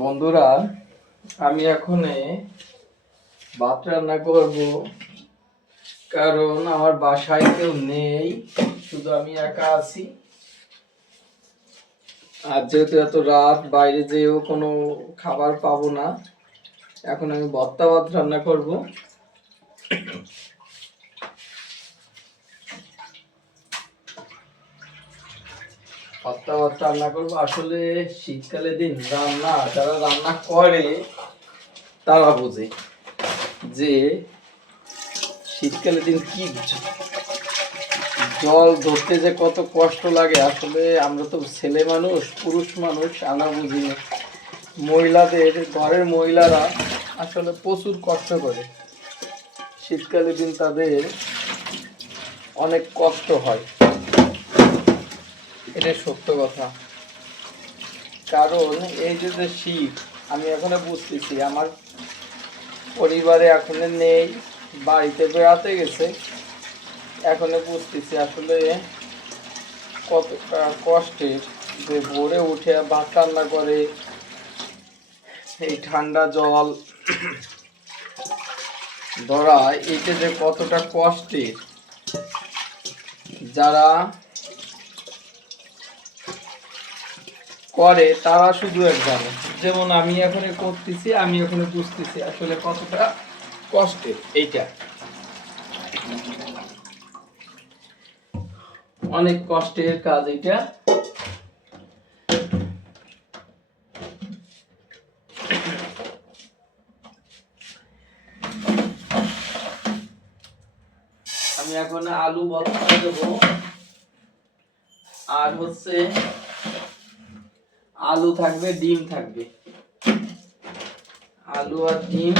বন্ধুরা, আমি এখন ভাত রান্না করব। কারণ আমার বাসায় কেউ নেই, শুধু আমি একা আছি। আর যেহেতু এত রাত, বাইরে যেয়েও কোনো খাবার পাবো না, এখন আমি ভর্তা ভাত রান্না করব। ভর্তা ভাত রান্না করব। আসলে শীতকালে দিন রান্না, যারা রান্না করে, তারা বোঝে যে শীতকালে দিন কি জল ধরতে যে কত কষ্ট লাগে, আসলে আমরা তো ছেলে মানুষ, পুরুষ মানুষ আমরা বুঝি না। মহিলাদের, ঘরের মহিলারা আসলে প্রচুর কষ্ট করে। শীতকালে দিন তাদের অনেক কষ্ট হয়। এটা সত্য কথা। কারণ এই যে যে শীত আমি এখনও বুঝতেছি, আমার পরিবারে এখনও নেই, বাড়িতে বেড়াতে গেছে। এখনও বুঝতেছি আসলে কতটা কষ্টের যে ভোরে উঠে ভাত রান্না করে, এই ঠান্ডা জল ধরা এটা যে কতটা কষ্টের। যারা করে, তারা শুধু এক জানে যেমন আমি এখন করতেছি, আমি এখন বুঝতেছি আসলে কতটা কষ্টের এইটা। অনেক কষ্টের কাজ এটা আমি এখন আলু ভর্তা দেবো। আর হচ্ছে আলু থাকবে ডিম থাকবে আলু আর ডিম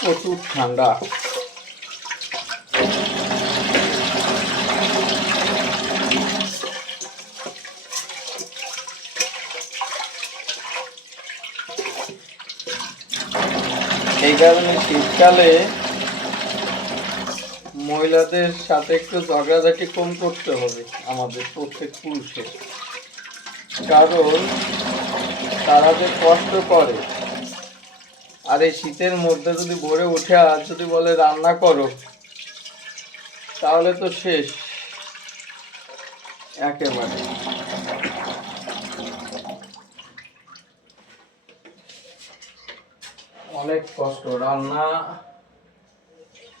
প্রচুর ঠান্ডা। কারণে শীতকালে মহিলাদের সাথে একটু ঝগড়াঝাটি কম করতে হবে আমাদের প্রত্যেক পুরুষের। কারণ তারা যে কষ্ট করে, আর এই শীতের মধ্যে যদি ভোরে উঠে আর যদি বলে রান্না করো, তাহলে তো শেষ। একেবারে। অনেক কষ্ট, রান্না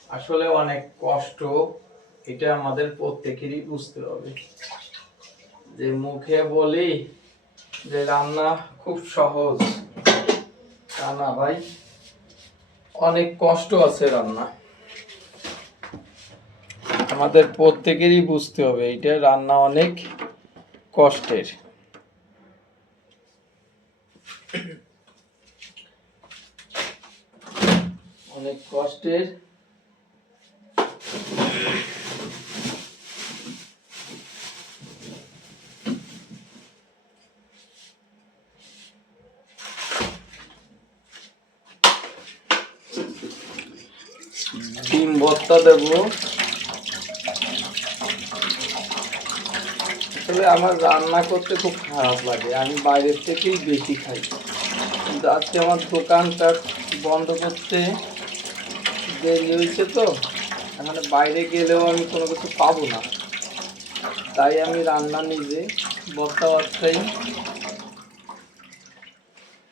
আসলে অনেক কষ্ট, এটা আমাদের প্রত্যেকেরই বুঝতে হবে। যে মুখে বলি যে রান্না খুব সহজ। তা না ভাই, অনেক কষ্ট আছে রান্না। আমাদের প্রত্যেকেরই বুঝতে হবে এটা রান্না অনেক কষ্টের। অনেক কষ্টের। ডিম ভর্তা দেবো। আসলে আমার রান্না করতে খুব খারাপ লাগে। আমি বাইরের থেকেই বেশি খাই। কিন্তু আজকে আমার দোকানটা বন্ধ করতে হয়েছে তো মানে বাইরে গেলেও আমি কোনো কিছু পাবো না। তাই আমি রান্না নিজে বস্তা বস্তাই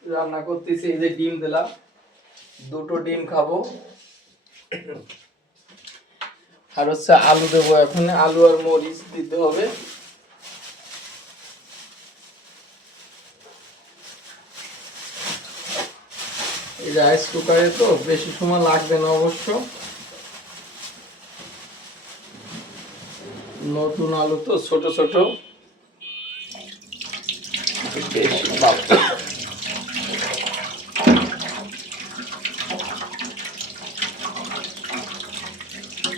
রান্না করতেছি। এই যে ডিম দিলাম, দুটো ডিম খাব। আর হচ্ছে আলু দেবো এখন। আলু আর মরিচ দিতে হবে। রাইস কুকারে তো বেশি সময় লাগবে না অবশ্য। নতুন আলু তো ছোট ছোট।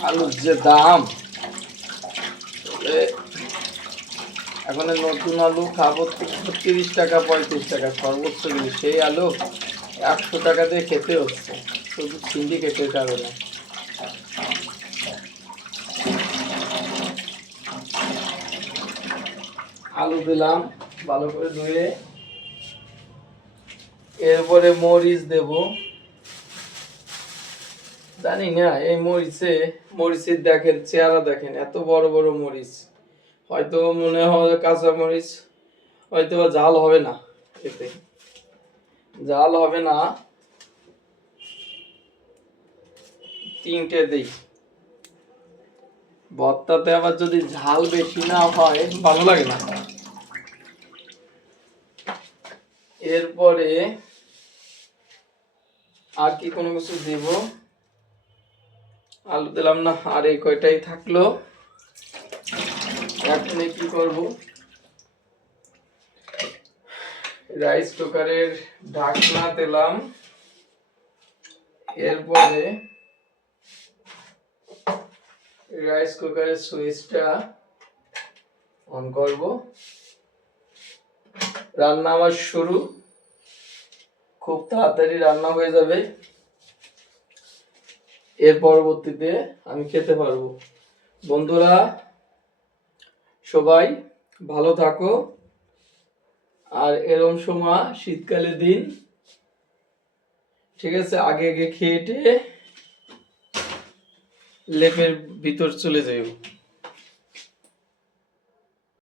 আলুর যে দাম এখন নতুন আলু খাব তিরিশ টাকা, পঁয়ত্রিশ টাকা, সর্বোচ্চ সেই আলু একশো টাকা দিয়ে খেতে হচ্ছে। শুধু সিন্ডিকেটের না। আলু দিলাম, ভালো করে ধুয়ে। এরপরে মরিচ দেব। জানি না, এই মরিচে, মরিচের দেখেন, চেহারা দেখেন, এত বড় বড় মরিচ। হয়তো মনে হয় কাঁচা মরিচ হয়তো ঝাল হবে না এতে। ঝাল হবে না, তিনটে দিই। ভর্তাতে আবার যদি ঝাল বেশি না হয়, ভালো লাগে না। এরপরে আর কি কোনো কিছু দেব? আলু দিলাম না, আর এই কয়টাই থাকল। এখন কি করব? রাইস কুকারের ঢাকনা দিলাম এরপরে রাইস কুকারের সুইচটা অন করব। রান্না আমার শুরু। খুব তাড়াতাড়ি রান্না হয়ে যাবে। এর পরবর্তীতে আমি খেতে পারব। বন্ধুরা, সবাই ভালো থাকো। আর এরম সময় শীতকালের দিন। ঠিক আছে আগে আগে খেয়ে লেপের ভিতর চলে যাইব।